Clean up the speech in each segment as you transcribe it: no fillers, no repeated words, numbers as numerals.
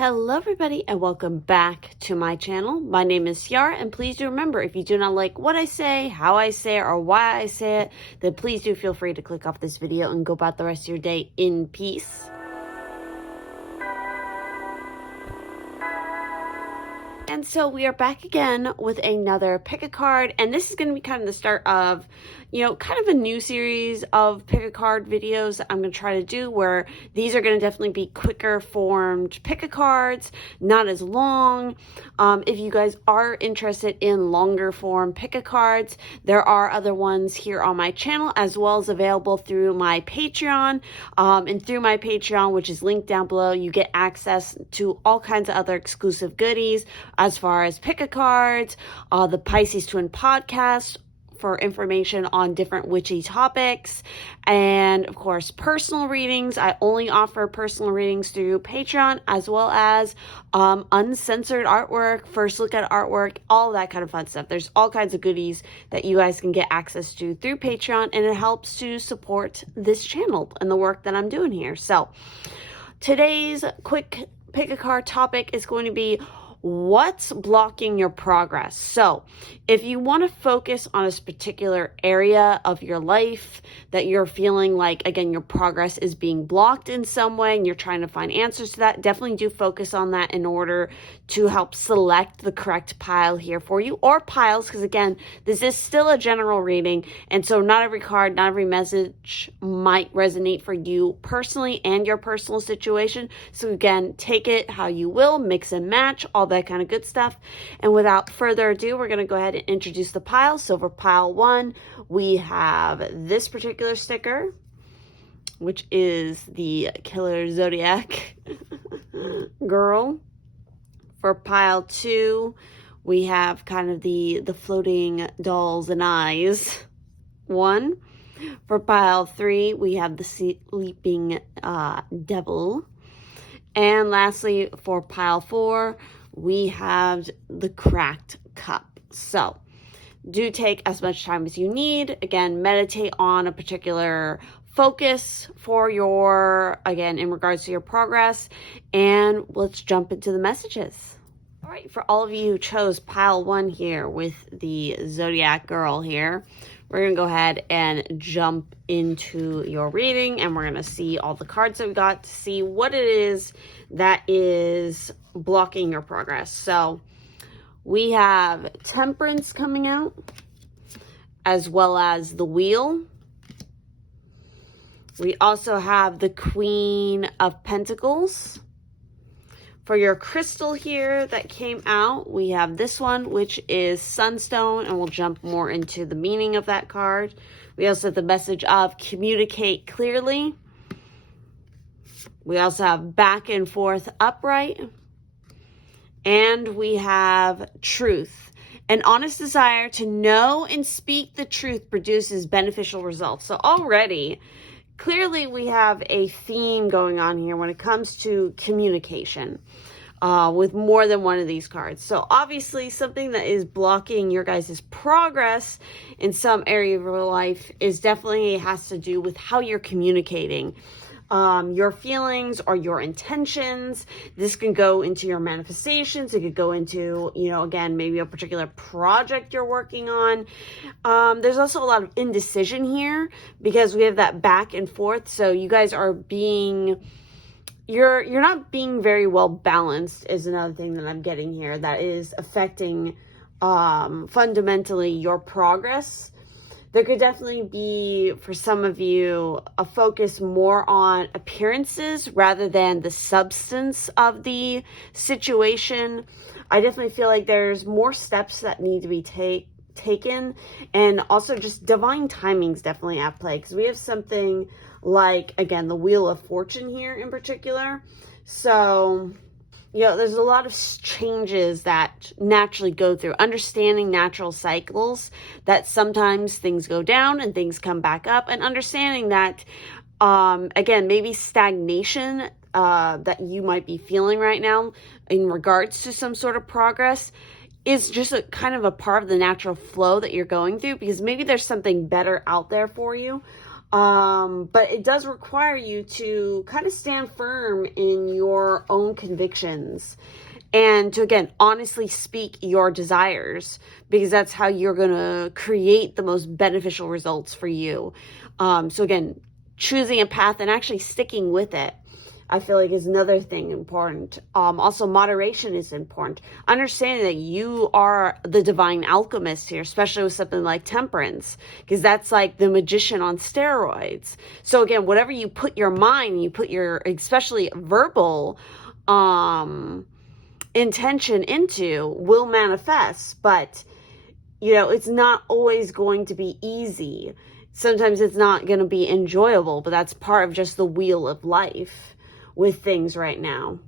Hello everybody and welcome back to my channel. My name is Ciarra, and please do remember, if you do not like what I say, how I say it, or why I say it, then please do feel free to click off this video and go about the rest of your day in peace. And so we are back again with another pick a card, and this is going to be kind of the start of, kind of a new series of pick a card videos that I'm going to try to do, where these are going to definitely be quicker formed pick a cards, not as long. If you guys are interested in longer form pick a cards, there are other ones here on my channel, as well as available through my Patreon. And through my Patreon, which is linked down below, you get access to all kinds of other exclusive goodies, as far as pick a cards, the Pisces Twin podcast for information on different witchy topics, and of course personal readings. I only offer personal readings through Patreon, as well as uncensored artwork, first look at artwork, all that kind of fun stuff. There's all kinds of goodies that you guys can get access to through Patreon, and it helps to support this channel and the work that I'm doing here. So today's quick pick a card topic is going to be what's blocking your progress. So if you want to focus on a particular area of your life that you're feeling like, again, your progress is being blocked in some way and you're trying to find answers to that, definitely do focus on that in order to help select the correct pile here for you, or piles, because again, this is still a general reading, and so not every card, not every message might resonate for you personally and your personal situation. So again, take it how you will, mix and match, all that kind of good stuff. And without further ado, we're going to go ahead and introduce the pile. So for pile 1, we have this particular sticker, which is the Killer Zodiac girl. For pile 2, we have kind of the floating dolls and eyes one. For pile 3, we have the sleeping devil. And lastly, for pile 4, we have the cracked cup. So do take as much time as you need. Again, meditate on a particular focus for your, again, in regards to your progress, and let's jump into the messages. All right, for all of you who chose pile 1 here with the Zodiac girl here, we're going to go ahead and jump into your reading, and we're going to see all the cards that we got to see what it is that is blocking your progress. So we have Temperance coming out, as well as the Wheel. We also have the Queen of Pentacles. For your crystal here that came out, we have this one, which is Sunstone, and we'll jump more into the meaning of that card. We also have the message of communicate clearly. We also have back and forth upright. And we have truth. An honest desire to know and speak the truth produces beneficial results. So already, clearly we have a theme going on here when it comes to communication with more than one of these cards. So obviously something that is blocking your guys' progress in some area of your life is definitely has to do with how you're communicating. Your feelings or your intentions. This can go into your manifestations. It could go into, again, maybe a particular project you're working on. There's also a lot of indecision here because we have that back and forth. So you guys are you're not being very well balanced is another thing that I'm getting here that is affecting, fundamentally your progress. There could definitely be, for some of you, a focus more on appearances rather than the substance of the situation. I definitely feel like there's more steps that need to be taken, and also just divine timing's definitely at play, because we have something like, again, the Wheel of Fortune here in particular. So there's a lot of changes that naturally go through. Understanding natural cycles, that sometimes things go down and things come back up. And understanding that, again, maybe stagnation that you might be feeling right now in regards to some sort of progress is just a kind of a part of the natural flow that you're going through, because maybe there's something better out there for you. But it does require you to kind of stand firm in your own convictions and to, again, honestly speak your desires, because that's how you're going to create the most beneficial results for you. So again, choosing a path and actually sticking with it, I feel like, is another thing important. Also, moderation is important. Understanding that you are the divine alchemist here, especially with something like temperance, because that's like the magician on steroids. So again, whatever you put your mind, you put your, especially verbal, intention into, will manifest. But, you know, it's not always going to be easy. Sometimes it's not going to be enjoyable, but that's part of just the wheel of life with things right now.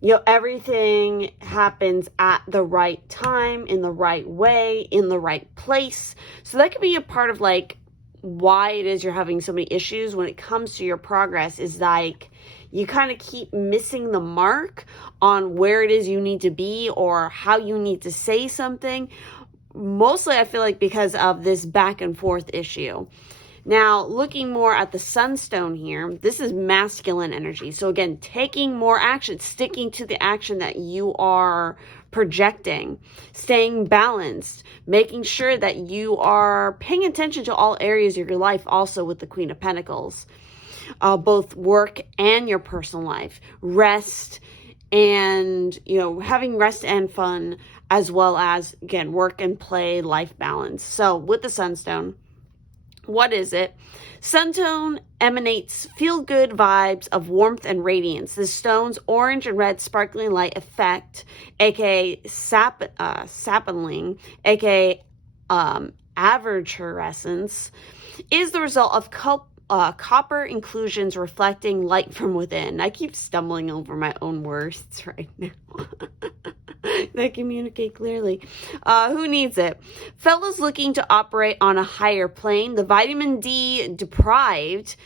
You know, everything happens at the right time, in the right way, in the right place. So that could be a part of like why it is you're having so many issues when it comes to your progress, is like you kind of keep missing the mark on where it is you need to be or how you need to say something. Mostly I feel like because of this back and forth issue. Now, looking more at the sunstone here, this is masculine energy. So again, taking more action, sticking to the action that you are projecting, staying balanced, making sure that you are paying attention to all areas of your life, also with the Queen of Pentacles, both work and your personal life, rest, and, you know, having rest and fun, as well as, again, work and play, life balance. So with the sunstone, what is it? Sunstone emanates feel-good vibes of warmth and radiance. The stone's orange and red sparkling light effect, aka sapling, aka arborescence, is the result of copper inclusions reflecting light from within. I keep stumbling over my own words right now. They communicate clearly. Who needs it? Fellows looking to operate on a higher plane, the vitamin D deprived,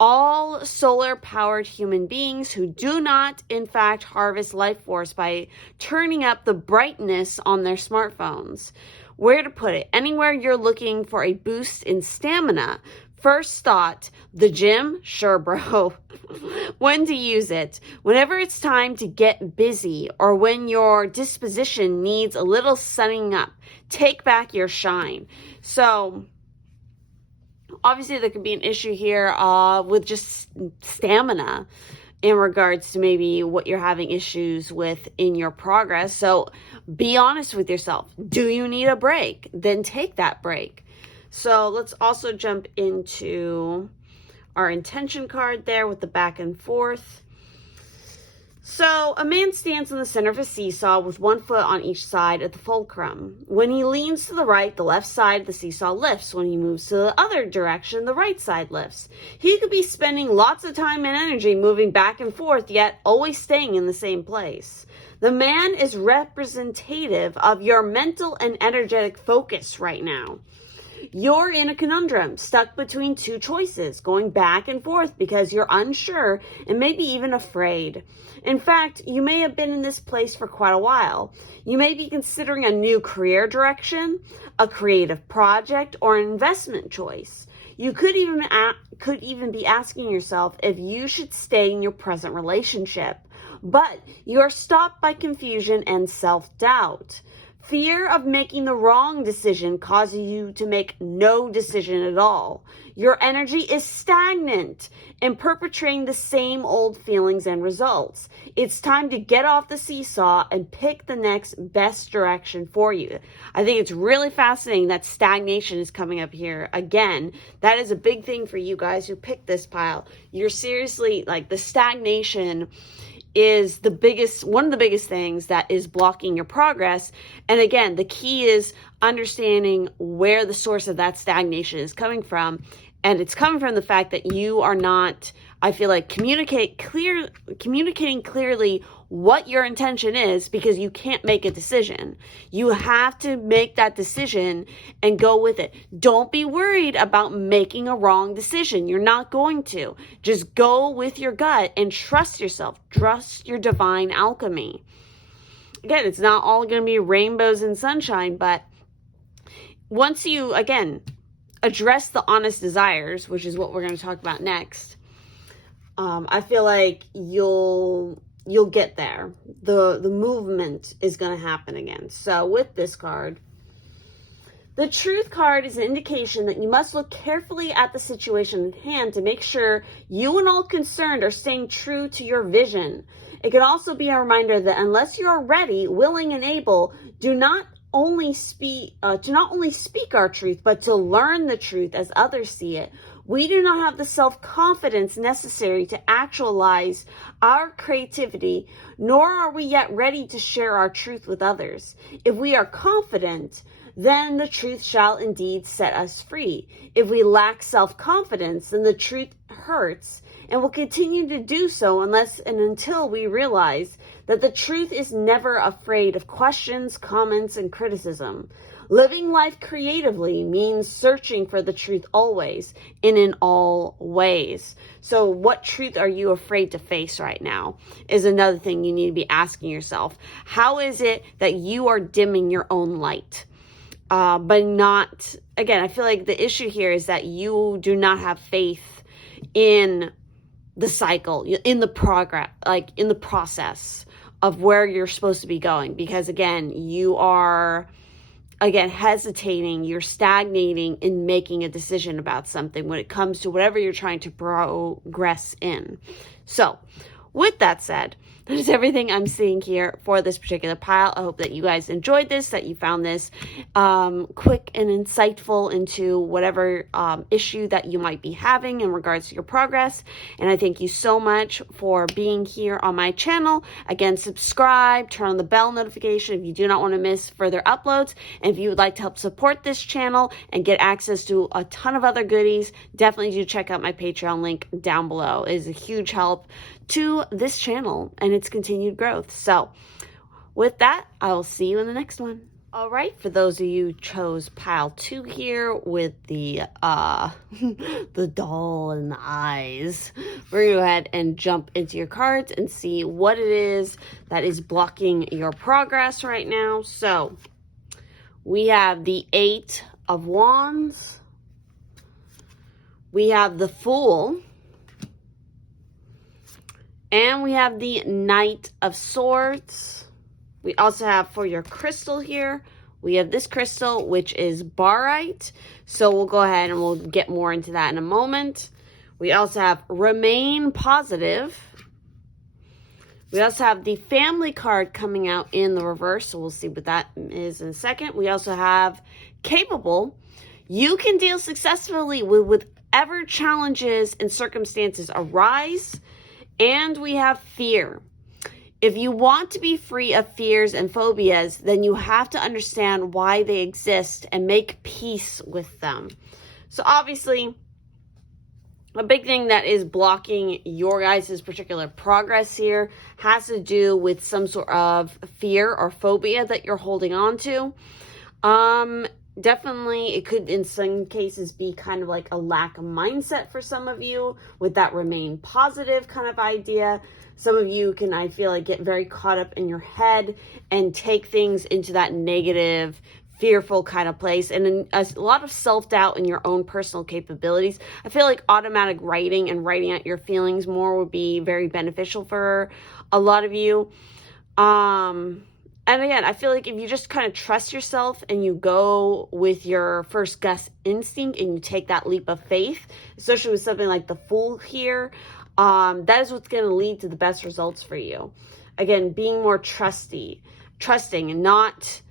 all solar powered human beings who do not, in fact, harvest life force by turning up the brightness on their smartphones. Where to put it? Anywhere you're looking for a boost in stamina. First thought, the gym? Sure, bro. When to use it? Whenever it's time to get busy or when your disposition needs a little sunning up. Take back your shine. So, obviously there could be an issue here with just stamina in regards to maybe what you're having issues with in your progress. So, be honest with yourself. Do you need a break? Then take that break. So let's also jump into our intention card there with the back and forth. So a man stands in the center of a seesaw with one foot on each side at the fulcrum. When he leans to the right, the left side of the seesaw lifts. When he moves to the other direction, the right side lifts. He could be spending lots of time and energy moving back and forth, yet always staying in the same place. The man is representative of your mental and energetic focus right now. You're in a conundrum, stuck between two choices, going back and forth because you're unsure and maybe even afraid. In fact, you may have been in this place for quite a while. You may be considering a new career direction, a creative project, or an investment choice. You could even be asking yourself if you should stay in your present relationship. But you are stopped by confusion and self-doubt. Fear of making the wrong decision causes you to make no decision at all. Your energy is stagnant and perpetrating the same old feelings and results. It's time to get off the seesaw and pick the next best direction for you. I think it's really fascinating that stagnation is coming up here. Again, that is a big thing for you guys who picked this pile. You're seriously, like, the stagnation is one of the biggest things that is blocking your progress. And again, the key is understanding where the source of that stagnation is coming from. And it's coming from the fact that you are not, I feel like, communicating clearly what your intention is, because you can't make a decision. You have to make that decision and go with it. Don't be worried about making a wrong decision. You're not going to. Just go with your gut and trust yourself. Trust your divine alchemy. Again, it's not all going to be rainbows and sunshine, but once you, again, address the honest desires, which is what we're going to talk about next, I feel like you'll get there. The movement is going to happen again. So with this card, the Truth card is an indication that you must look carefully at the situation at hand to make sure you and all concerned are staying true to your vision. It can also be a reminder that unless you are ready, willing, and able, do not only speak our truth, but to learn the truth as others see it. We do not have the self-confidence necessary to actualize our creativity, nor are we yet ready to share our truth with others. If we are confident, then the truth shall indeed set us free. If we lack self-confidence, then the truth hurts and will continue to do so unless and until we realize that the truth is never afraid of questions, comments, and criticism. Living life creatively means searching for the truth always and in all ways. So what truth are you afraid to face right now is another thing you need to be asking yourself. How is it that you are dimming your own light? But not, again, I feel like the issue here is that you do not have faith in the cycle, in the progress, like in the process of where you're supposed to be going. Because again, you are, hesitating, you're stagnating in making a decision about something when it comes to whatever you're trying to progress in. So with that said, that is everything I'm seeing here for this particular pile. I hope that you guys enjoyed this, that you found this quick and insightful into whatever issue that you might be having in regards to your progress. And I thank you so much for being here on my channel. Again, subscribe, turn on the bell notification if you do not want to miss further uploads. And if you would like to help support this channel and get access to a ton of other goodies, definitely do check out my Patreon link down below. It is a huge help to this channel and its continued growth. So with that, I will see you in the next one. All right, for those of you who chose pile 2 here with the the doll and the eyes, we're gonna go ahead and jump into your cards and see what it is that is blocking your progress right now. So we have the 8 of Wands, we have the Fool, and we have the Knight of Swords. We also have for your crystal here, we have this crystal, which is barite. So we'll go ahead and we'll get more into that in a moment. We also have Remain Positive. We also have the Family card coming out in the reverse. So we'll see what that is in a second. We also have Capable. You can deal successfully with whatever challenges and circumstances arise. And we have Fear. If you want to be free of fears and phobias, then you have to understand why they exist and make peace with them. So obviously, a big thing that is blocking your guys' particular progress here has to do with some sort of fear or phobia that you're holding on to. Definitely, it could in some cases be kind of like a lack of mindset for some of you with that Remain Positive kind of idea. Some of you can, I feel like, get very caught up in your head and take things into that negative, fearful kind of place, and a lot of self-doubt in your own personal capabilities. I feel like automatic writing and writing out your feelings more would be very beneficial for a lot of you. And again, I feel like if you just kind of trust yourself and you go with your first gut instinct and you take that leap of faith, especially with something like the Fool here, that is what's going to lead to the best results for you. Again, being more trusting and not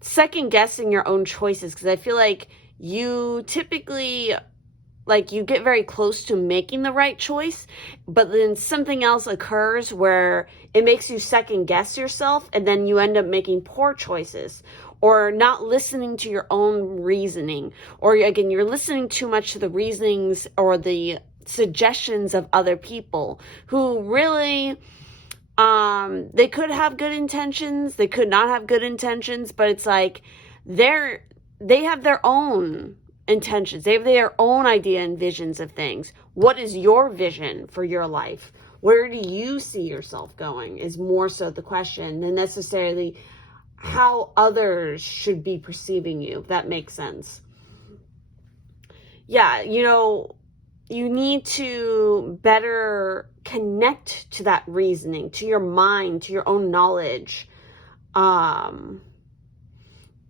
second guessing your own choices, because I feel like you typically, like, you get very close to making the right choice, but then something else occurs where it makes you second guess yourself, and then you end up making poor choices or not listening to your own reasoning. Or again, you're listening too much to the reasonings or the suggestions of other people who really, they could have good intentions, they could not have good intentions, but it's like they have their own intentions. They have their own idea and visions of things. What is your vision for your life? Where do you see yourself going is more so the question than necessarily how others should be perceiving you, if that makes sense. yeah, you need to better connect to that reasoning, to your mind, to your own knowledge.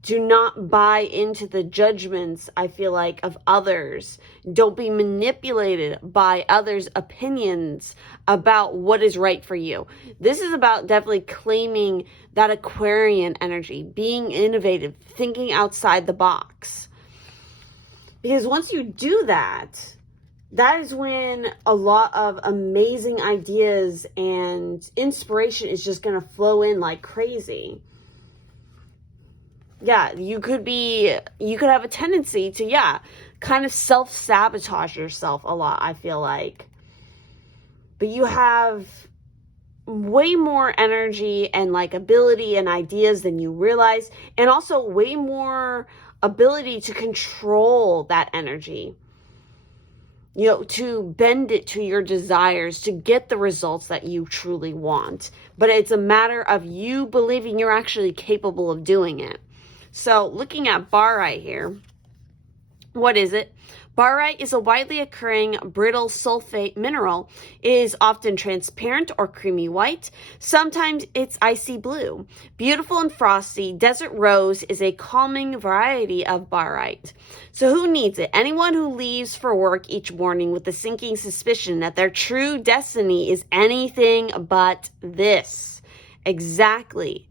Do not buy into the judgments, I feel like, of others. Don't be manipulated by others' opinions about what is right for you. This is about definitely claiming that Aquarian energy, being innovative, thinking outside the box. Because once you do that, that is when a lot of amazing ideas and inspiration is just going to flow in like crazy. Yeah, you could have a tendency to, kind of self-sabotage yourself a lot, I feel like. But you have way more energy and like ability and ideas than you realize, and also way more ability to control that energy. To bend it to your desires, to get the results that you truly want. But it's a matter of you believing you're actually capable of doing it. So looking at barite here, what is it? Barite is a widely occurring brittle sulfate mineral. It is often transparent or creamy white. Sometimes it's icy blue. Beautiful and frosty, desert rose is a calming variety of barite. So who needs it? Anyone who leaves for work each morning with the sinking suspicion that their true destiny is anything but this. Exactly.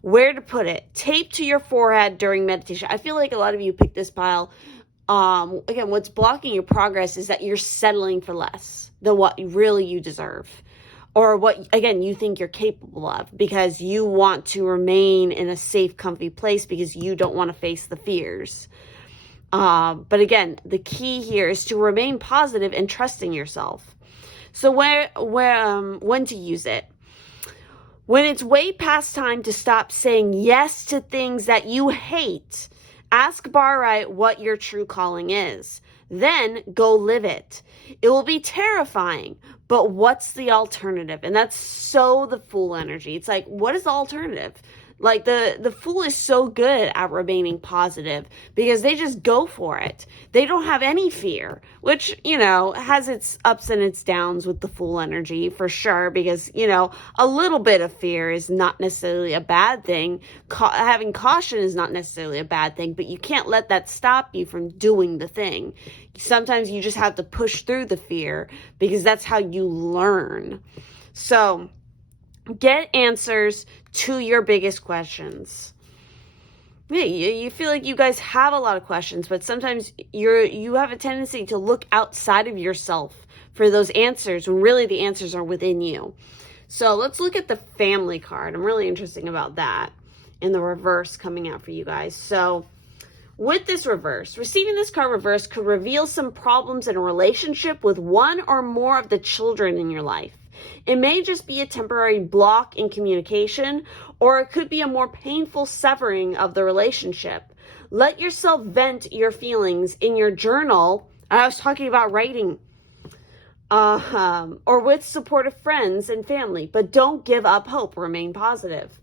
Where to put it? Tape to your forehead during meditation. I feel like a lot of you pick this pile. Again, what's blocking your progress is that you're settling for less than what really you deserve. Or what, again, you think you're capable of because you want to remain in a safe, comfy place because you don't want to face the fears. But again, the key here is to remain positive and trusting yourself. So when to use it? When it's way past time to stop saying yes to things that you hate, ask barite what your true calling is. Then go live it. It will be terrifying, but what's the alternative? And that's so the fool energy. It's like, what is the alternative? Like the fool is so good at remaining positive because they just go for it. They don't have any fear, which, has its ups and its downs with the fool energy for sure, because, a little bit of fear is not necessarily a bad thing. Having caution is not necessarily a bad thing, but you can't let that stop you from doing the thing. Sometimes you just have to push through the fear because that's how you learn. So get answers to your biggest questions. Yeah, you feel like you guys have a lot of questions, but sometimes you have a tendency to look outside of yourself for those answers when really the answers are within you. So let's look at the family card. I'm really interested about that in the reverse coming out for you guys. So with this reverse, receiving this card reverse could reveal some problems in a relationship with one or more of the children in your life. It may just be a temporary block in communication, or it could be a more painful severing of the relationship. Let yourself vent your feelings in your journal. I was talking about writing, or with supportive friends and family, but don't give up hope. Remain positive.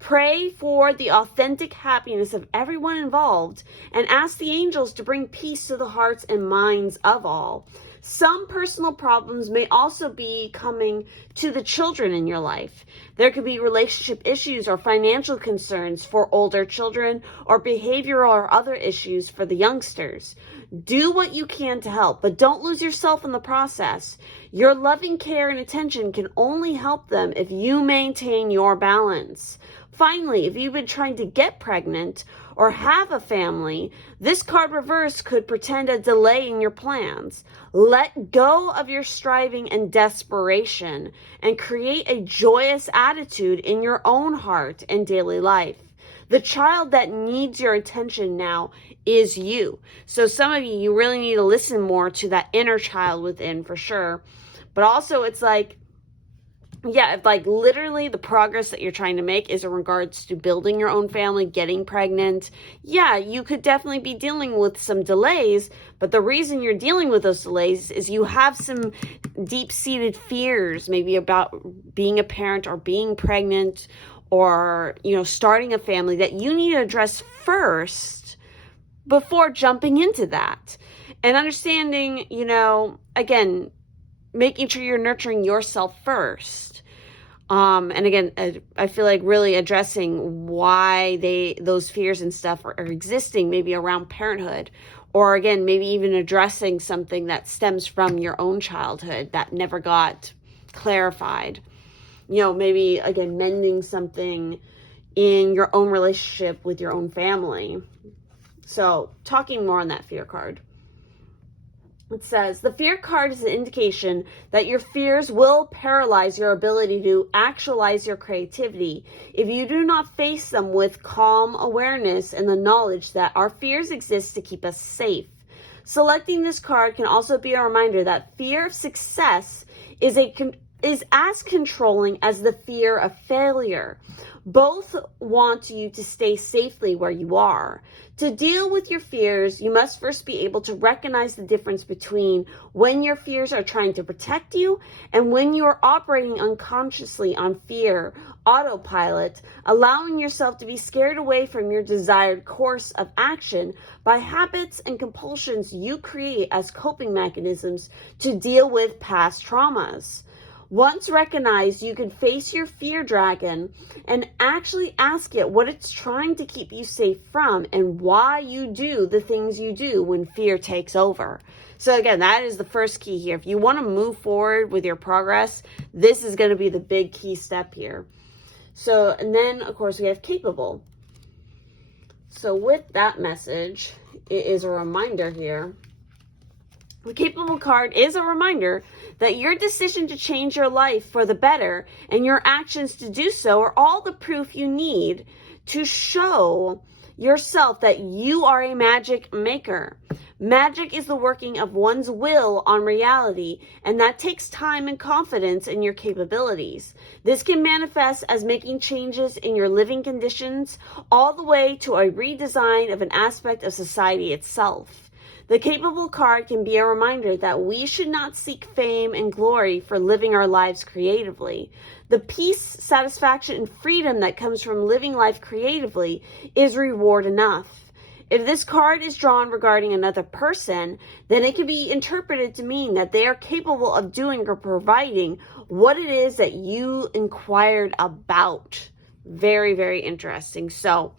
Pray for the authentic happiness of everyone involved and ask the angels to bring peace to the hearts and minds of all. Some personal problems may also be coming to the children in your life. There could be relationship issues or financial concerns for older children, or behavioral or other issues for the youngsters. Do what you can to help, but don't lose yourself in the process. Your loving care and attention can only help them if you maintain your balance. Finally, if you've been trying to get pregnant or have a family, this card reverse could portend a delay in your plans. Let go of your striving and desperation and create a joyous attitude in your own heart and daily life. The child that needs your attention now is you. So some of you really need to listen more to that inner child within for sure. But also it's like, if like literally the progress that you're trying to make is in regards to building your own family, getting pregnant, you could definitely be dealing with some delays. But the reason you're dealing with those delays is you have some deep-seated fears, maybe about being a parent or being pregnant or, starting a family that you need to address first before jumping into that. And understanding, again, making sure you're nurturing yourself first. And again, I feel like really addressing why those fears and stuff are existing, maybe around parenthood, or again, maybe even addressing something that stems from your own childhood that never got clarified. Maybe again, mending something in your own relationship with your own family. So talking more on that fear card. It says, the fear card is an indication that your fears will paralyze your ability to actualize your creativity if you do not face them with calm awareness and the knowledge that our fears exist to keep us safe. Selecting this card can also be a reminder that fear of success is as controlling as the fear of failure. Both want you to stay safely where you are. To deal with your fears, you must first be able to recognize the difference between when your fears are trying to protect you and when you are operating unconsciously on fear autopilot, allowing yourself to be scared away from your desired course of action by habits and compulsions you create as coping mechanisms to deal with past traumas. Once recognized, you can face your fear dragon and actually ask it what it's trying to keep you safe from and why you do the things you do when fear takes over. So again, that is the first key here. If you want to move forward with your progress, this is going to be the big key step here. So, and then of course we have capable. So with that message, it is a reminder here. The capable card is a reminder that your decision to change your life for the better and your actions to do so are all the proof you need to show yourself that you are a magic maker. Magic is the working of one's will on reality, and that takes time and confidence in your capabilities. This can manifest as making changes in your living conditions all the way to a redesign of an aspect of society itself. The capable card can be a reminder that we should not seek fame and glory for living our lives creatively. The peace, satisfaction, and freedom that comes from living life creatively is reward enough. If this card is drawn regarding another person, then it can be interpreted to mean that they are capable of doing or providing what it is that you inquired about. Very, very interesting. So,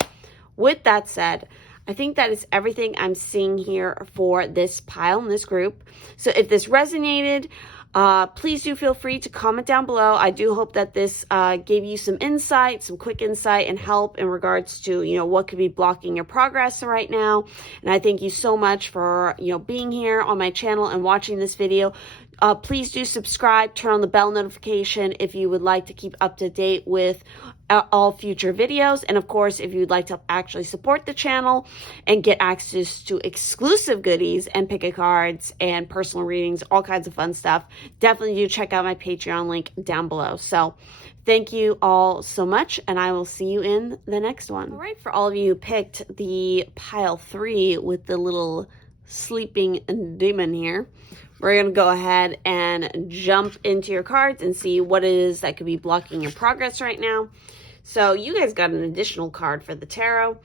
with that said, I think that is everything I'm seeing here for this pile in this group. So if this resonated, please do feel free to comment down below. I do hope that this gave you some insight, some quick insight and help in regards to, what could be blocking your progress right now. And I thank you so much for, being here on my channel and watching this video. Please do subscribe, turn on the bell notification if you would like to keep up to date with all future videos. And of course, if you'd like to actually support the channel and get access to exclusive goodies and pick-a cards and personal readings, all kinds of fun stuff, definitely do check out my Patreon link down below. So thank you all so much, and I will see you in the next one. All right, for all of you who picked the pile 3 with the little sleeping demon here, we're going to go ahead and jump into your cards and see what it is that could be blocking your progress right now. So you guys got an additional card for the tarot.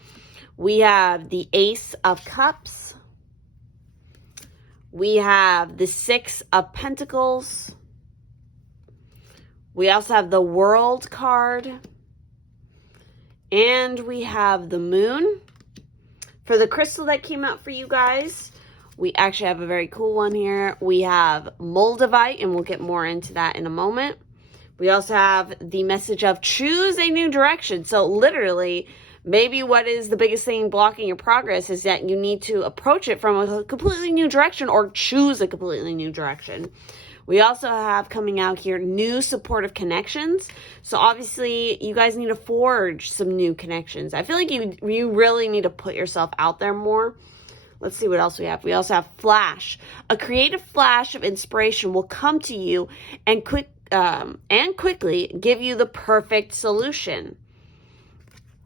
We have the Ace of Cups. We have the Six of Pentacles. We also have the World card. And we have the Moon. For the crystal that came out for you guys, we actually have a very cool one here. We have Moldavite, and we'll get more into that in a moment. We also have the message of choose a new direction. So literally, maybe what is the biggest thing blocking your progress is that you need to approach it from a completely new direction or choose a completely new direction. We also have coming out here new supportive connections. So obviously, you guys need to forge some new connections. I feel like you really need to put yourself out there more. Let's see what else we have. We also have flash. A creative flash of inspiration will come to you and quickly give you the perfect solution.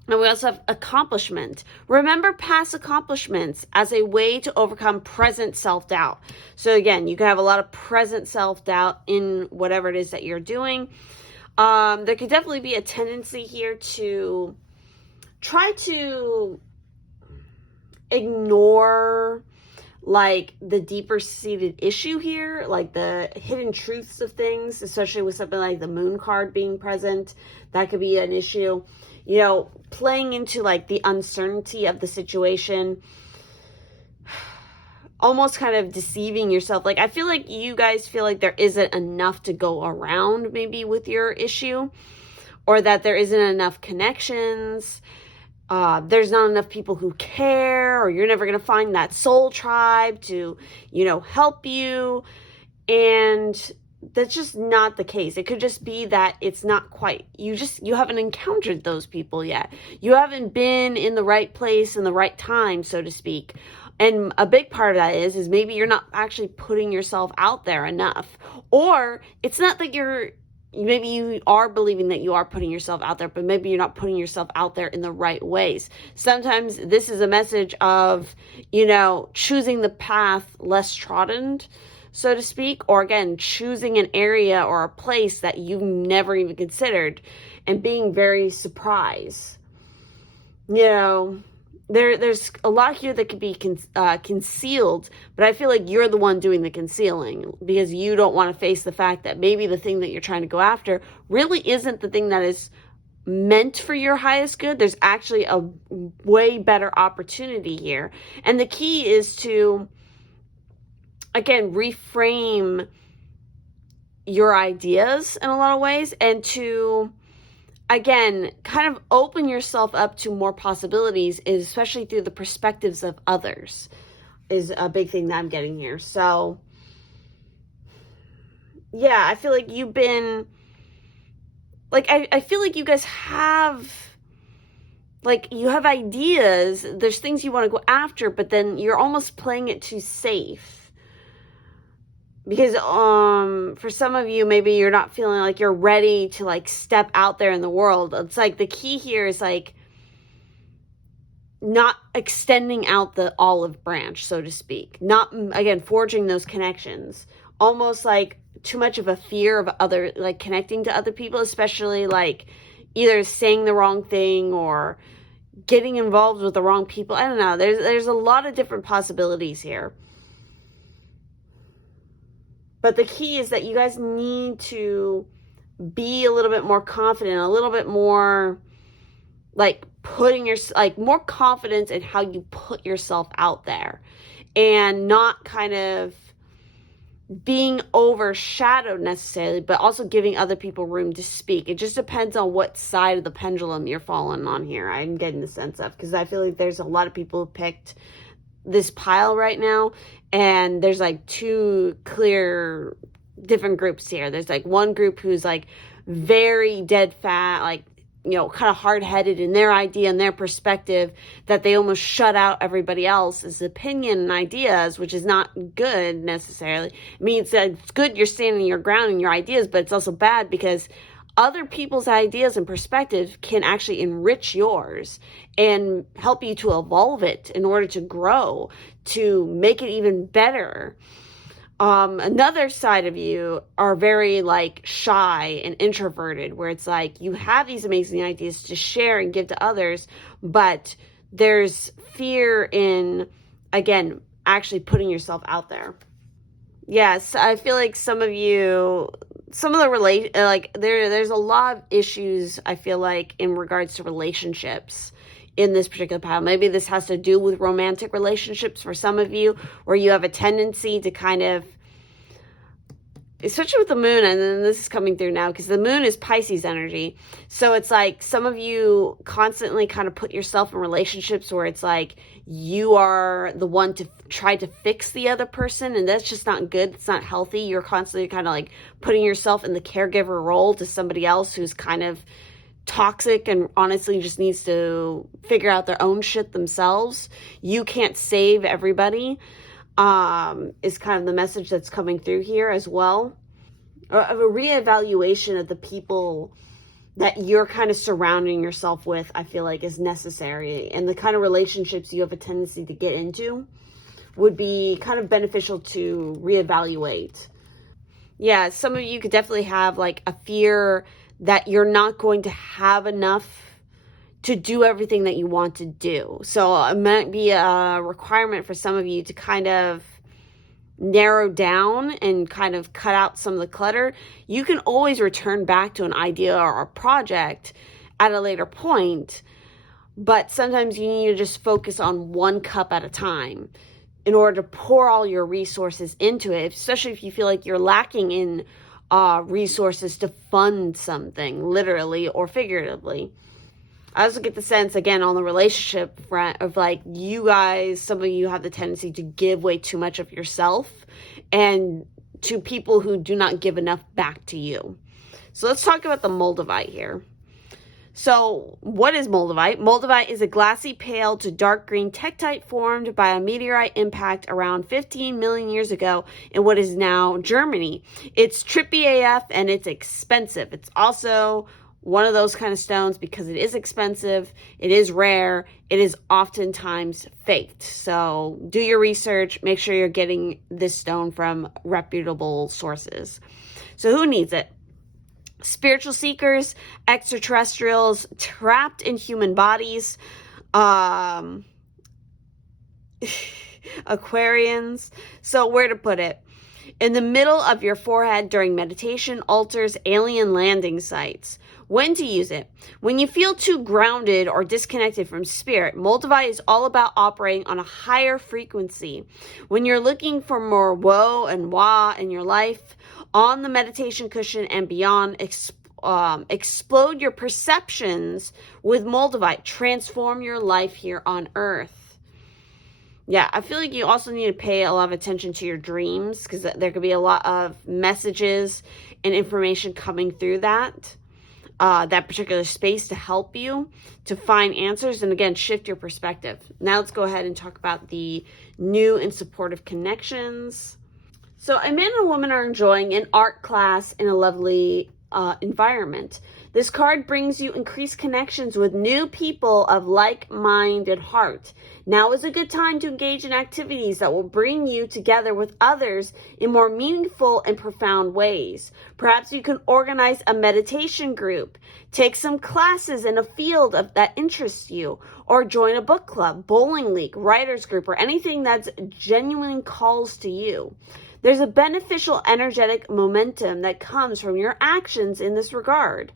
And we also have accomplishment. Remember past accomplishments as a way to overcome present self-doubt. So again, you can have a lot of present self-doubt in whatever it is that you're doing. There could definitely be a tendency here to try to ignore like the deeper seated issue here, like the hidden truths of things, especially with something like the moon card being present. That could be an issue. You know, playing into like the uncertainty of the situation, almost kind of deceiving yourself. Like, I feel like you guys feel like there isn't enough to go around maybe with your issue, or that there isn't enough connections. There's not enough people who care, or you're never going to find that soul tribe to, you know, help you. And that's just not the case. It could just be that it's not quite, you haven't encountered those people yet. You haven't been in the right place in the right time, so to speak. And a big part of that is maybe you're not actually putting yourself out there enough. Or it's not that maybe you are believing that you are putting yourself out there, but maybe you're not putting yourself out there in the right ways. Sometimes this is a message of, you know, choosing the path less trodden, so to speak, or again, choosing an area or a place that you've never even considered and being very surprised. You know, there's a lot here that could be concealed, but I feel like you're the one doing the concealing because you don't want to face the fact that maybe the thing that you're trying to go after really isn't the thing that is meant for your highest good. There's actually a way better opportunity here. And the key is to, again, reframe your ideas in a lot of ways, and to, again, kind of open yourself up to more possibilities, especially through the perspectives of others, is a big thing that I'm getting here. So, yeah, I feel like you've been, like, I feel like you guys have, like, you have ideas, there's things you want to go after, but then you're almost playing it too safe. Because for some of you, maybe you're not feeling like you're ready to like step out there in the world. It's like the key here is like not extending out the olive branch, so to speak. Not, again, forging those connections. Almost like too much of a fear of other, like connecting to other people, especially like either saying the wrong thing or getting involved with the wrong people. I don't know. There's a lot of different possibilities here. But the key is that you guys need to be a little bit more confident, a little bit more like more confidence in how you put yourself out there, and not kind of being overshadowed necessarily, but also giving other people room to speak. It just depends on what side of the pendulum you're falling on here. I'm getting the sense of, because I feel like there's a lot of people who picked this pile right now, and there's like two clear different groups here. There's like one group who's like very dead fat, like, you know, kind of hard-headed in their idea and their perspective, that they almost shut out everybody else's opinion and ideas, which is not good necessarily. I mean, it's good you're standing your ground in your ideas, but it's also bad because other people's ideas and perspectives can actually enrich yours and help you to evolve it in order to grow, to make it even better. Another side of you are very like shy and introverted, where it's like you have these amazing ideas to share and give to others, but there's fear in, again, actually putting yourself out there. Yes, I feel like some of the there's a lot of issues, I feel like, in regards to relationships in this particular pile. Maybe this has to do with romantic relationships for some of you, where you have a tendency to kind of, especially with the moon, and then this is coming through now because the moon is Pisces energy. So it's like some of you constantly kind of put yourself in relationships where it's like you are the one to try to fix the other person, and that's just not good. It's not healthy. You're constantly kind of like putting yourself in the caregiver role to somebody else who's kind of toxic and honestly just needs to figure out their own shit themselves. You can't save everybody, is kind of the message that's coming through here as well. Of a reevaluation of the people that you're kind of surrounding yourself with, I feel like is necessary. And the kind of relationships you have a tendency to get into would be kind of beneficial to reevaluate. Yeah, some of you could definitely have like a fear that you're not going to have enough to do everything that you want to do. So it might be a requirement for some of you to kind of narrow down and kind of cut out some of the clutter. You can always return back to an idea or a project at a later point, but sometimes you need to just focus on one cup at a time in order to pour all your resources into it, especially if you feel like you're lacking in resources to fund something, literally or figuratively. I also get the sense, again, on the relationship front of like you guys, some of you have the tendency to give way too much of yourself and to people who do not give enough back to you. So let's talk about the Moldavite here. So what is Moldavite? Moldavite is a glassy pale to dark green tektite formed by a meteorite impact around 15 million years ago in what is now Germany. It's trippy AF and it's expensive. It's also one of those kind of stones because it is expensive, it is rare, it is oftentimes faked. So do your research, make sure you're getting this stone from reputable sources. So who needs it? Spiritual seekers, extraterrestrials trapped in human bodies, Aquarians. So where to put it? In the middle of your forehead during meditation, altars, alien landing sites. When to use it? When you feel too grounded or disconnected from spirit, Moldavite is all about operating on a higher frequency. When you're looking for more woe and wah in your life, on the meditation cushion and beyond, explode your perceptions with Moldavite. Transform your life here on earth. Yeah, I feel like you also need to pay a lot of attention to your dreams because there could be a lot of messages and information coming through that particular space to help you to find answers and, again, shift your perspective. Now let's go ahead and talk about the new and supportive connections. So a man and a woman are enjoying an art class in a lovely environment. This card brings you increased connections with new people of like-minded heart. Now is a good time to engage in activities that will bring you together with others in more meaningful and profound ways. Perhaps you can organize a meditation group, take some classes in a field that interests you, or join a book club, bowling league, writers group, or anything that's genuine calls to you. There's a beneficial energetic momentum that comes from your actions in this regard.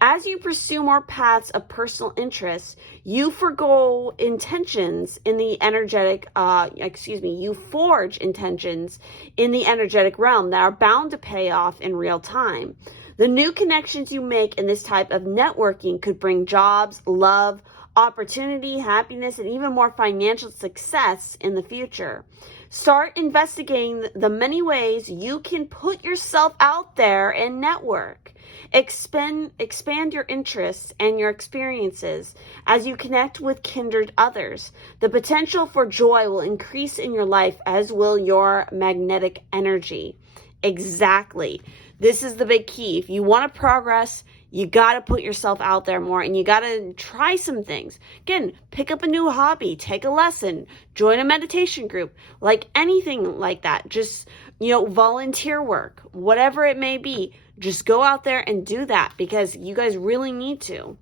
As you pursue more paths of personal interest, you forgo intentions in the energetic, you forge intentions in the energetic realm that are bound to pay off in real time. The new connections you make in this type of networking could bring jobs, love, opportunity, happiness, and even more financial success in the future. Start investigating the many ways you can put yourself out there and network. Expand your interests and your experiences as you connect with kindred others. The potential for joy will increase in your life, as will your magnetic energy. Exactly. This is the big key. If you want to progress, you got to put yourself out there more and you got to try some things. Again, pick up a new hobby, take a lesson, join a meditation group, like anything like that. Just, volunteer work, whatever it may be. Just go out there and do that because you guys really need to.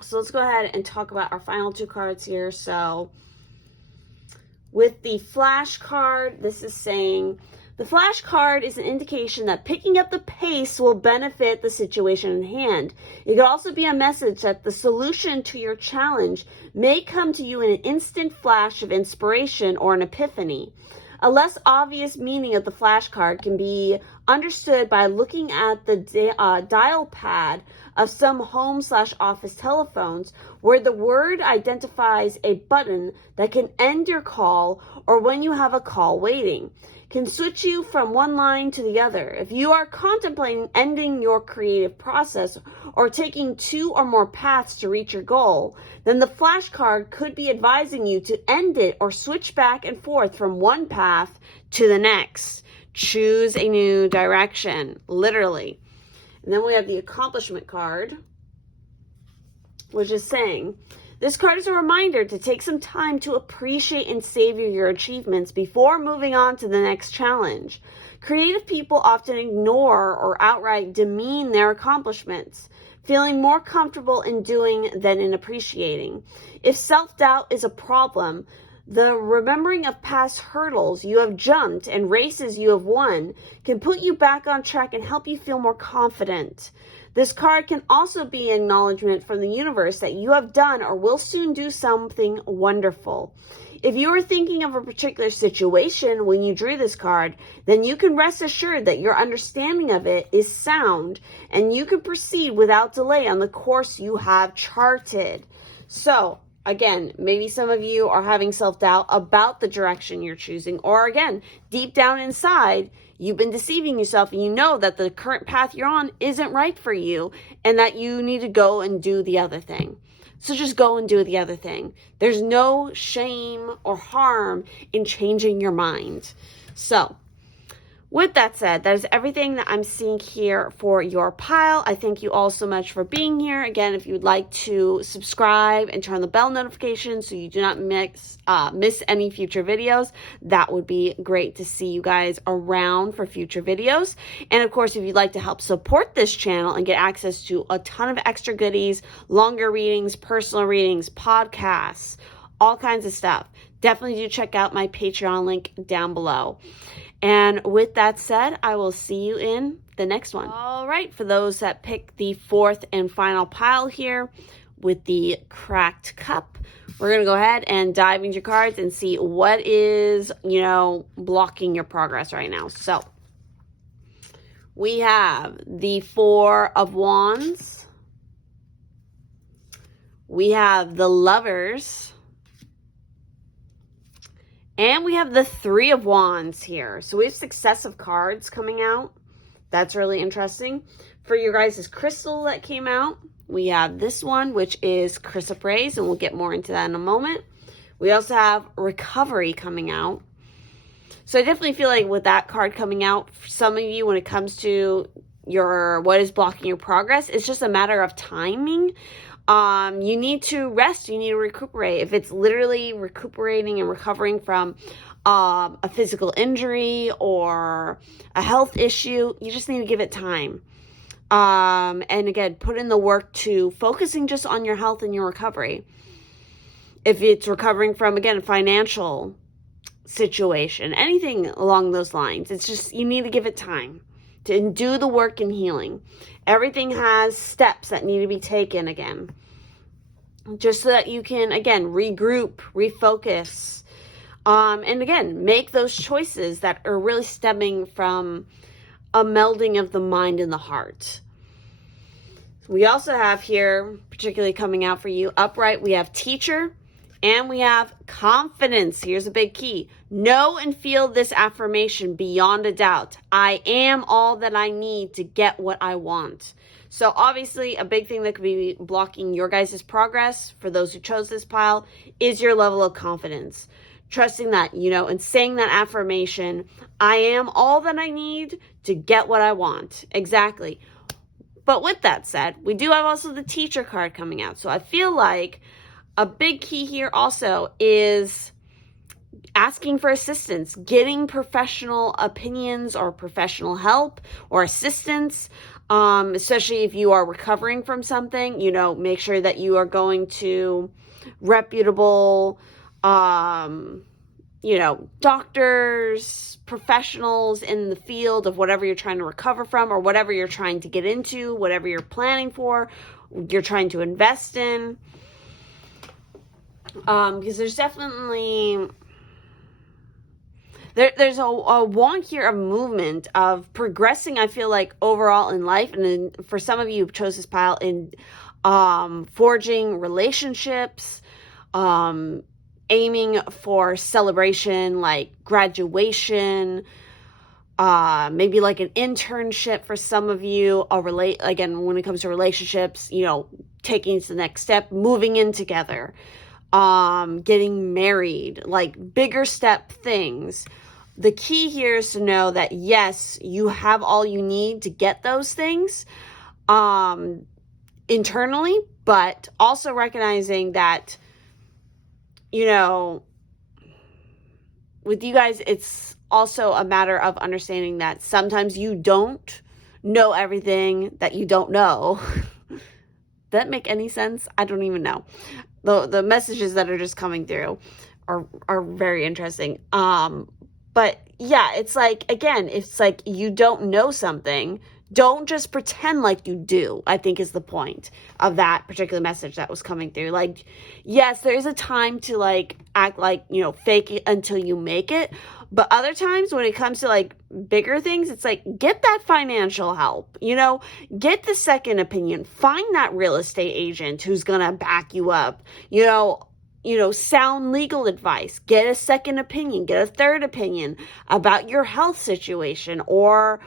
So let's go ahead and talk about our final two cards here. So with the flash card, this is saying, the flash card is an indication that picking up the pace will benefit the situation in hand. It could also be a message that the solution to your challenge may come to you in an instant flash of inspiration or an epiphany. A less obvious meaning of the flash card can be understood by looking at the dial pad of some home/office telephones where the word identifies a button that can end your call or when you have a call waiting. Can switch you from one line to the other. If you are contemplating ending your creative process or taking two or more paths to reach your goal, then the flashcard could be advising you to end it or switch back and forth from one path to the next. Choose a new direction, literally. And then we have the accomplishment card, which is saying, this card is a reminder to take some time to appreciate and savor your achievements before moving on to the next challenge. Creative people often ignore or outright demean their accomplishments. feeling more comfortable in doing than in appreciating. If self-doubt is a problem, the remembering of past hurdles you have jumped and races you have won can put you back on track and help you feel more confident. This card can also be an acknowledgement from the universe that you have done or will soon do something wonderful. If you were thinking of a particular situation when you drew this card, then you can rest assured that your understanding of it is sound and you can proceed without delay on the course you have charted. So, again, maybe some of you are having self-doubt about the direction you're choosing, or again, deep down inside, you've been deceiving yourself and you know that the current path you're on isn't right for you and that you need to go and do the other thing. So just go and do the other thing. There's no shame or harm in changing your mind. So, with that said, that is everything that I'm seeing here for your pile. I thank you all so much for being here. Again, if you would like to subscribe and turn on the bell notification so you do not miss any future videos, that would be great to see you guys around for future videos. And of course, if you'd like to help support this channel and get access to a ton of extra goodies, longer readings, personal readings, podcasts, all kinds of stuff, definitely do check out my Patreon link down below. And with that said, I will see you in the next one. All right, for those that pick the fourth and final pile here with the cracked cup, we're going to go ahead and dive into your cards and see what is, blocking your progress right now. So, we have the Four of Wands. We have the Lovers. And we have the Three of Wands here. So we have successive cards coming out. That's really interesting. For your guys' crystal that came out, we have this one, which is chrysoprase, and we'll get more into that in a moment. We also have recovery coming out. So I definitely feel like with that card coming out, for some of you, when it comes to what is blocking your progress, it's just a matter of timing. You need to rest, you need to recuperate. If it's literally recuperating and recovering from a physical injury or a health issue, you just need to give it time. And again, put in the work to focusing just on your health and your recovery. If it's recovering from, again, a financial situation, anything along those lines, it's just, you need to give it time to do the work in healing. Everything has steps that need to be taken again, just so that you can, again, regroup, refocus, and again, make those choices that are really stemming from a melding of the mind and the heart. We also have here, particularly coming out for you, upright, we have teacher, and we have confidence. Here's a big key. Know and feel this affirmation beyond a doubt. I am all that I need to get what I want. So obviously, a big thing that could be blocking your guys' progress, for those who chose this pile, is your level of confidence. Trusting that, and saying that affirmation, I am all that I need to get what I want. Exactly. But with that said, we do have also the teacher card coming out. So I feel like a big key here also is asking for assistance, getting professional opinions or professional help or assistance, especially if you are recovering from something. Make sure that you are going to reputable, doctors, professionals in the field of whatever you're trying to recover from or whatever you're trying to get into, whatever you're planning for, you're trying to invest in. Because there's definitely, there's a want here of movement, of progressing, I feel like, overall in life. And then for some of you who chose this pile, in forging relationships, aiming for celebration like graduation, maybe like an internship for some of you, again, when it comes to relationships, taking it to the next step, moving in together. Getting married, like bigger step things. The key here is to know that yes, you have all you need to get those things internally, but also recognizing that, with you guys, it's also a matter of understanding that sometimes you don't know everything that you don't know. that make any sense? I don't even know. The messages that are just coming through are very interesting. But yeah, it's like, again, it's like you don't know something. Don't just pretend like you do, I think is the point of that particular message that was coming through. Like, yes, there is a time to like act like, fake it until you make it. But other times when it comes to like bigger things, it's like, get that financial help, get the second opinion, find that real estate agent who's going to back you up, sound legal advice, get a second opinion, get a third opinion about your health situation, or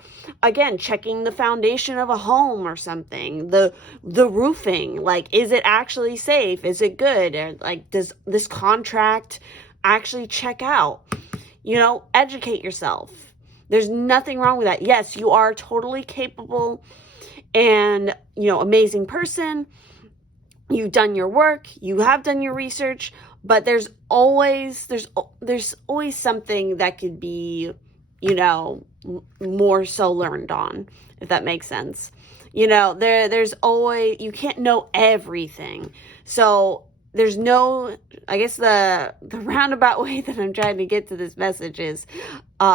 again, checking the foundation of a home or something, the roofing, like, is it actually safe? Is it good? Or, like, does this contract actually check out? Educate yourself. There's nothing wrong with that. Yes, you are totally capable and, amazing person. You've done your work, you have done your research, but there's always something that could be, more so learned on, if that makes sense. There's always, you can't know everything. So there's no, I guess the roundabout way that I'm trying to get to this message is,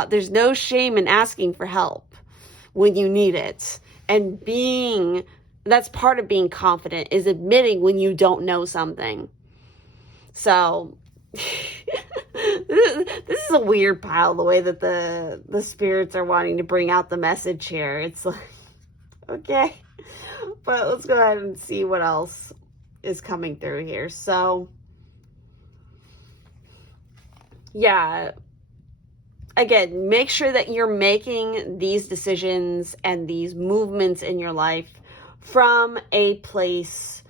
there's no shame in asking for help when you need it. And that's part of being confident, is admitting when you don't know something. So this is a weird pile, the way that the spirits are wanting to bring out the message here. It's like, okay, but let's go ahead and see what else is coming through here. So yeah, again, make sure that you're making these decisions and these movements in your life from a place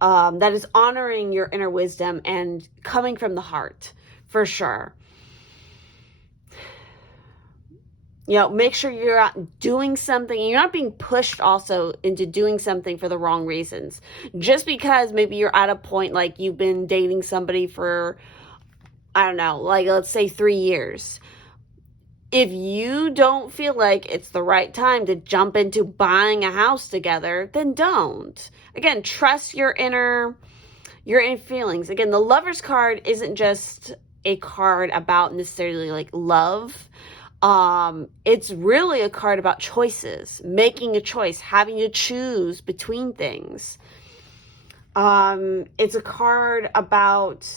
that is honoring your inner wisdom and coming from the heart, for sure. Make sure you're out doing something. You're not being pushed also into doing something for the wrong reasons. Just because maybe you're at a point, like you've been dating somebody for, I don't know, like let's say 3 years. If you don't feel like it's the right time to jump into buying a house together, then don't. Again, trust your inner feelings. Again, the Lover's card isn't just a card about necessarily like love. It's really a card about choices, making a choice, having to choose between things. It's a card about,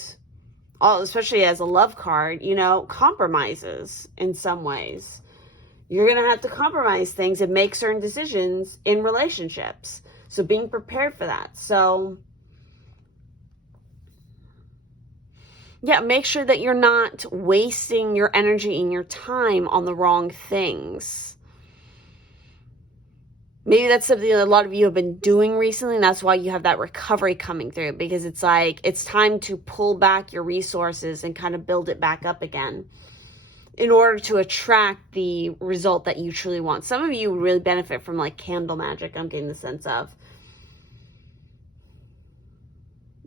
especially as a love card, compromises in some ways. You're going to have to compromise things and make certain decisions in relationships. So being prepared for that. So yeah, make sure that you're not wasting your energy and your time on the wrong things. Maybe that's something that a lot of you have been doing recently, and that's why you have that recovery coming through, because it's like, it's time to pull back your resources and kind of build it back up again in order to attract the result that you truly want. Some of you really benefit from like candle magic, I'm getting the sense of.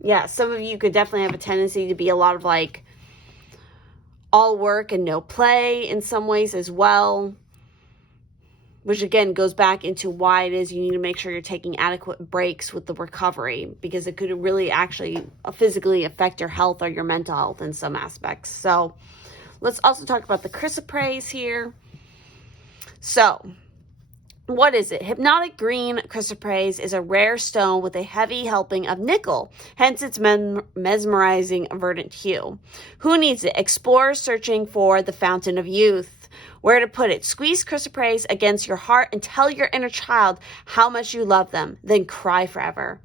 Yeah, some of you could definitely have a tendency to be a lot of like all work and no play in some ways as well. Which again goes back into why it is you need to make sure you're taking adequate breaks with the recovery, because it could really actually physically affect your health or your mental health in some aspects. So let's also talk about the chrysoprase here. So what is it? Hypnotic green chrysoprase is a rare stone with a heavy helping of nickel, hence its mesmerizing verdant hue. Who needs it? Explorers searching for the fountain of youth. Where to put it? Squeeze chrysoprase against your heart and tell your inner child how much you love them, then cry forever.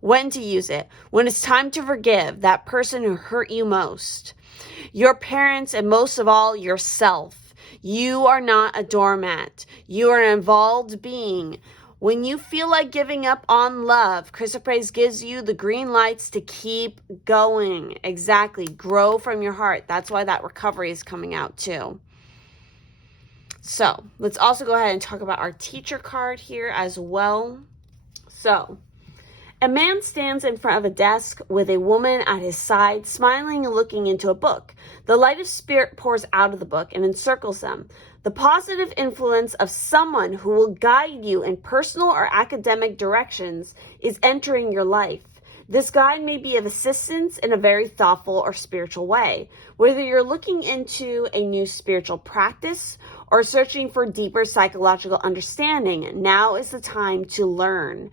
When to use it? When it's time to forgive that person who hurt you most. Your parents, and most of all, yourself. You are not a doormat. You are an involved being. When you feel like giving up on love, chrysoprase gives you the green lights to keep going. Exactly. Grow from your heart. That's why that recovery is coming out too. So let's also go ahead and talk about our teacher card here as well. So A man stands in front of a desk with a woman at his side, smiling and looking into a book. The light of spirit pours out of the book and encircles them. The positive influence of someone who will guide you in personal or academic directions is entering your life. This guide may be of assistance in a very thoughtful or spiritual way. Whether you're looking into a new spiritual practice or searching for deeper psychological understanding, now is the time to learn.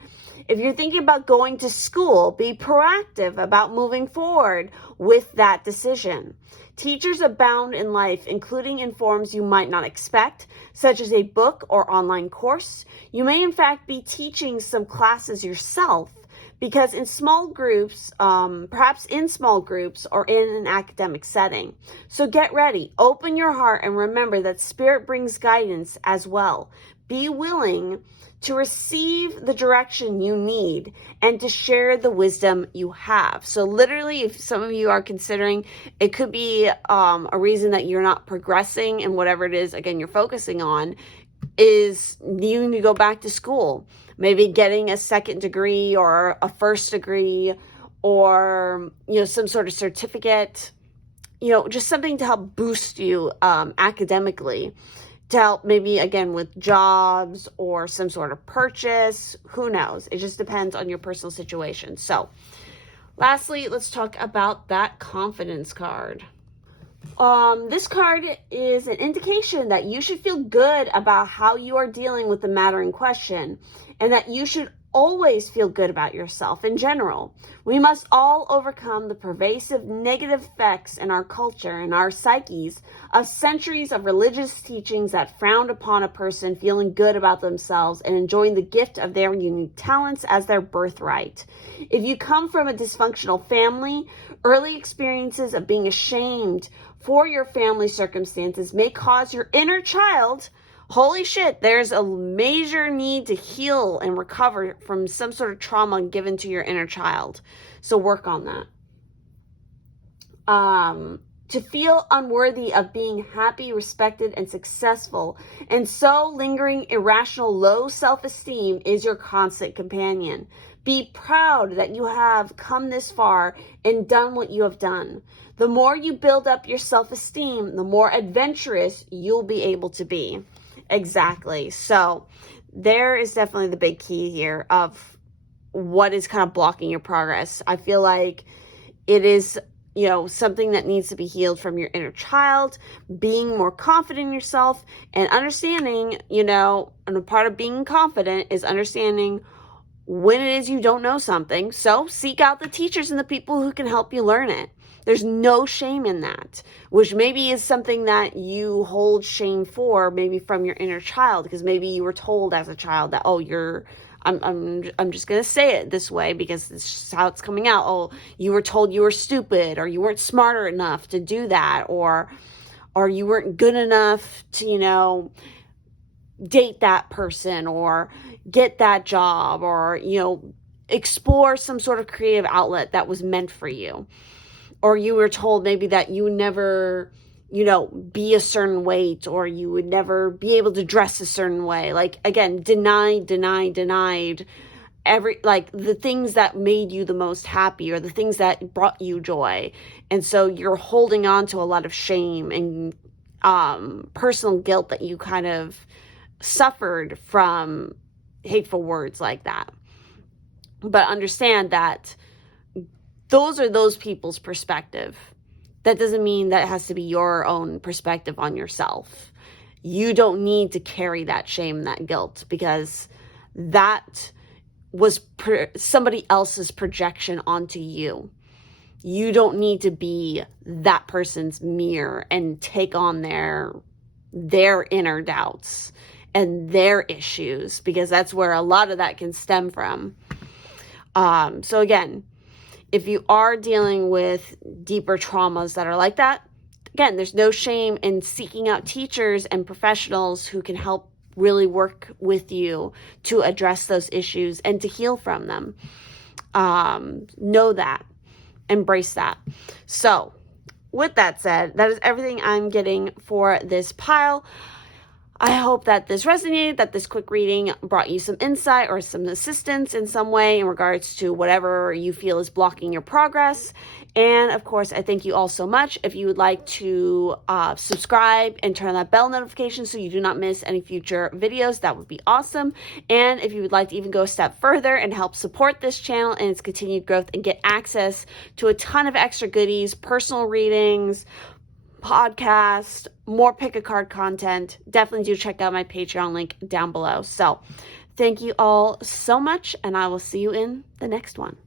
If you're thinking about going to school, be proactive about moving forward with that decision. Teachers abound in life, including in forms you might not expect, such as a book or online course. You may in fact be teaching some classes yourself, because in small groups, perhaps in small groups or in an academic setting. So get ready, open your heart, and remember that Spirit brings guidance as well. Be willing to receive the direction you need and to share the wisdom you have. So literally, if some of you are considering, it could be a reason that you're not progressing in whatever it is, again, you're focusing on, is needing to go back to school. Maybe getting a second degree or a first degree or, some sort of certificate, just something to help boost you academically, to help maybe, again, with jobs or some sort of purchase. Who knows? It just depends on your personal situation. So lastly, let's talk about that confidence card. This card is an indication that you should feel good about how you are dealing with the matter in question, and that you should always feel good about yourself in general. We must all overcome the pervasive negative effects in our culture and our psyches of centuries of religious teachings that frowned upon a person feeling good about themselves and enjoying the gift of their unique talents as their birthright. If you come from a dysfunctional family, early experiences of being ashamed for your family circumstances may cause your inner child, holy shit, there's a major need to heal and recover from some sort of trauma given to your inner child. So work on that. To feel unworthy of being happy, respected, and successful, and so lingering irrational low self-esteem is your constant companion. Be proud that you have come this far and done what you have done. The more you build up your self-esteem, the more adventurous you'll be able to be. Exactly. So there is definitely the big key here of what is kind of blocking your progress. I feel like it is, something that needs to be healed from your inner child, being more confident in yourself, and understanding, and a part of being confident is understanding when it is you don't know something. So seek out the teachers and the people who can help you learn it. There's no shame in that, which maybe is something that you hold shame for, maybe from your inner child, because maybe you were told as a child that, I'm just going to say it this way because this is how it's coming out. Oh, you were told you were stupid, or you weren't smarter enough to do that, or you weren't good enough to, date that person or get that job, or, explore some sort of creative outlet that was meant for you. Or you were told maybe that you would never, be a certain weight, or you would never be able to dress a certain way. Like, again, denied the things that made you the most happy, or the things that brought you joy. And so you're holding on to a lot of shame and personal guilt that you kind of suffered from hateful words like that. But understand that those are those people's perspective. That doesn't mean that it has to be your own perspective on yourself. You don't need to carry that shame and that guilt, because that was somebody else's projection onto you. You don't need to be that person's mirror and take on their inner doubts and their issues, because that's where a lot of that can stem from. So again, if you are dealing with deeper traumas that are like that, again, there's no shame in seeking out teachers and professionals who can help really work with you to address those issues and to heal from them. Know that. Embrace that. So, with that said, that is everything I'm getting for this pile. I hope that this resonated, that this quick reading brought you some insight or some assistance in some way in regards to whatever you feel is blocking your progress. And of course, I thank you all so much. If you would like to subscribe and turn on that bell notification so you do not miss any future videos, that would be awesome. And if you would like to even go a step further and help support this channel and its continued growth and get access to a ton of extra goodies, personal readings, podcast, more pick a card content, definitely do check out my Patreon link down below. So thank you all so much, and I will see you in the next one.